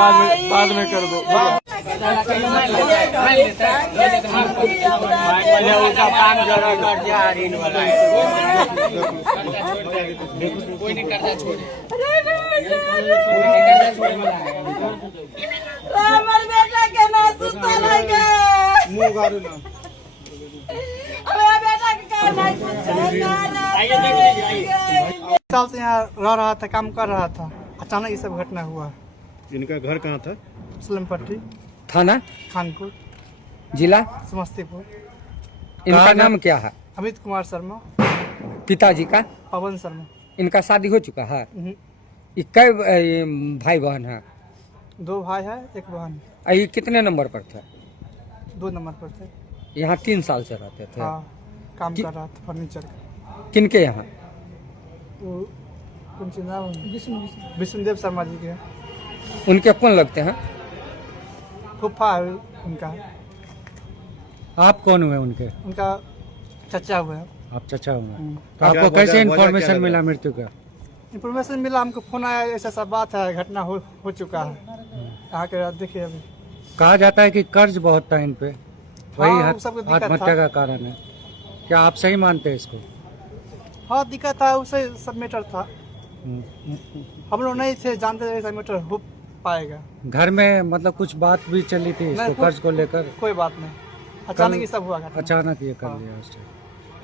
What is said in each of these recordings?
बाद में कर दो। काम जरा कर दिया वाला कोई नहीं करता छोड़े हमारे बेटा के ना सुता लगे मुंह गाड़ू ना हमारे बेटा के का नहीं सुता साल से यहाँ रह रहा था, काम कर रहा था, अचानक ये सब घटना हुआ। इनका घर कहाँ था? सलमपट्टी, थाना खानपुर, जिला समस्तीपुर। इनका नाम क्या है? अमित कुमार शर्मा। पिताजी का? पवन शर्मा। इनका शादी हो चुका है? ये कै भाई बहन है? 2 भाई है, 1 बहन। ये कितने नंबर पर थे? 2 नंबर पर थे। यहाँ 3 साल से रहते थे? हाँ, काम कर रहा था फर्नीचर का। किनके यहाँ? वो कौन सी नाम? विष्णुदेव शर्मा जी के। उनके कौन लगते हैं? फूफा है उनका। आप कौन हुए उनके? उनका चचा हुआ है। आप चचा हुए। तो क्या आपको वजह- कैसे वजह इन्फॉर्मेशन क्या मिला लगा? मृत्यु का? इन्फॉर्मेशन मिला, हमको फोन आया, ऐसा सब बात है, घटना हो चुका है। यहाँ के देखिए अभी कहा जाता है कि कर्ज बहुत था इन पे, वही हाँ, वो सबको दिक्कत आत्महत्या था। का कारण है। क्या आप सही मानते हैं इसको? हाँ, दिक्कत था, उसे सब मैटर था। हम्म। हम लोग नहीं थे, जानते थे ऐसा मैटर हो पाएगा। घर में मतलब कुछ बात भी चली थी नहीं, इसको कर्ज को लेकर? कोई बात नहीं, अचानक ये सब हुआ घटना। अचानक ये कर हाँ। लिया उससे।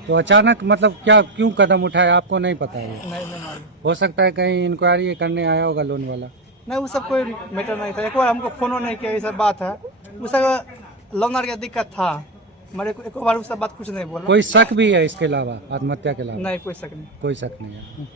तो अचानक मतलब क्या क्यों कदम उठाया आपको नहीं पता है? नहीं मालूम। हो सकता है कहीं इंक्वायरी करने आया होगा लोन वाला। नहीं, वो सब कोई मैटर नहीं था। एक बार हमको फोन नहीं किया, ये सब बात है। वो सब लोनर का दिक्कत था, मरे एक बार उस सब बात कुछ नहीं बोला। कोई शक भी है इसके अलावा, आत्महत्या के अलावा? नहीं, कोई शक नहीं। कोई शक नहीं है।